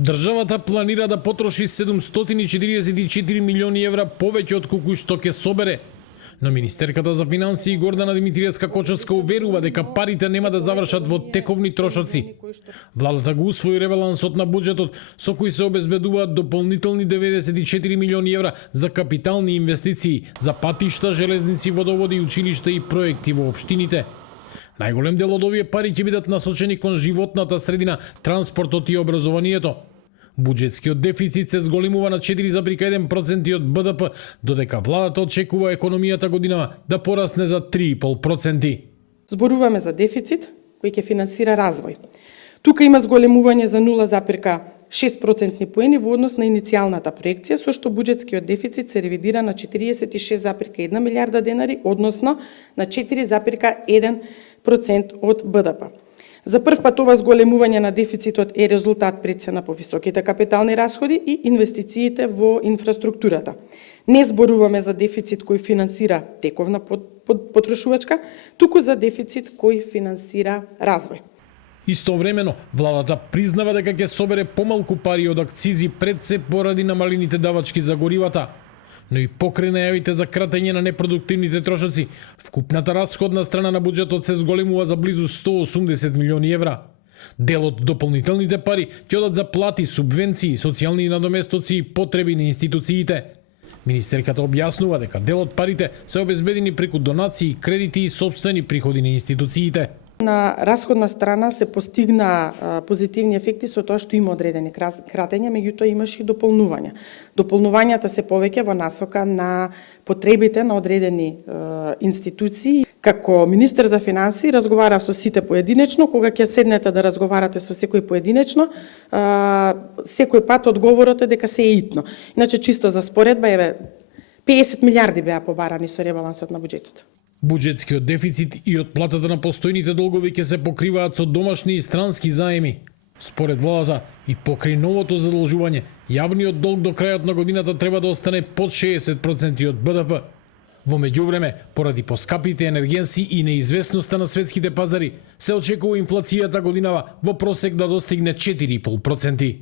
Државата планира да потроши 744 милиони евра повеќе од колку што ќе собере. Но министерката за финансии Гордана Димитриевска-Кочовска уверува дека парите нема да завршат во тековни трошоци. Владата го усвои ребалансот на буџетот со кој се обезбедуваат дополнителни 94 милиони евра за капитални инвестиции, за патишта, железници, водоводи, училишта и проекти во општините. Најголем дел од овие пари ќе бидат насочени кон животната средина, транспортот и образованието. Буџетскиот дефицит се зголемува на 4,1% од БДП, додека владата очекува економијата годинава да порасне за 3,5%. Зборуваме за дефицит кој ќе финансира развој. Тука има зголемување за 0,6% поени во однос на иницијалната проекција, со што буџетскиот дефицит се ревидира на 46,1 милиарда денари, односно на 4,1% од БДП. За прв пат ова зголемување на дефицитот е резултат пред се на повисоките капитални расходи и инвестициите во инфраструктурата. Не зборуваме за дефицит кој финансира тековна потрошувачка, туку за дефицит кој финансира развој. Истовремено, владата признава дека ќе собере помалку пари од акцизи пред се поради намалените давачки за горивата, но и покрај најавите за кратење на непродуктивните трошоци, вкупната расходна страна на буџетот се зголемува за близу 180 милиони евра. Дел од дополнителните пари ќе одат за плати, субвенции, социјални надоместоци и потреби на институциите. Министерката објаснува дека дел од парите се обезбедени преку донации, кредити и сопствени приходи на институциите. На расходна страна се постигна позитивни ефекти со тоа што има одредени кратења, меѓутоа имаше и дополнувања. Дополнувањата се повеќе во насока на потребите на одредени институции. Како министер за финансии разговарав со сите поединечно, кога ќе седнете да разговарате со секој поединечно, секој пат одговорот е дека се е итно. Иначе чисто за споредба, 50 милиарди беа побарани со ребалансот на буџетот. Буџетскиот дефицит и отплатата на постојните долгови ќе се покриваат со домашни и странски заеми. Според владата и покрај новото задолжување, јавниот долг до крајот на годината треба да остане под 60% од БДП. Во меѓувреме, поради поскапите енергенси и неизвестноста на светските пазари, се очекува инфлацијата годинава во просек да достигне 4,5%.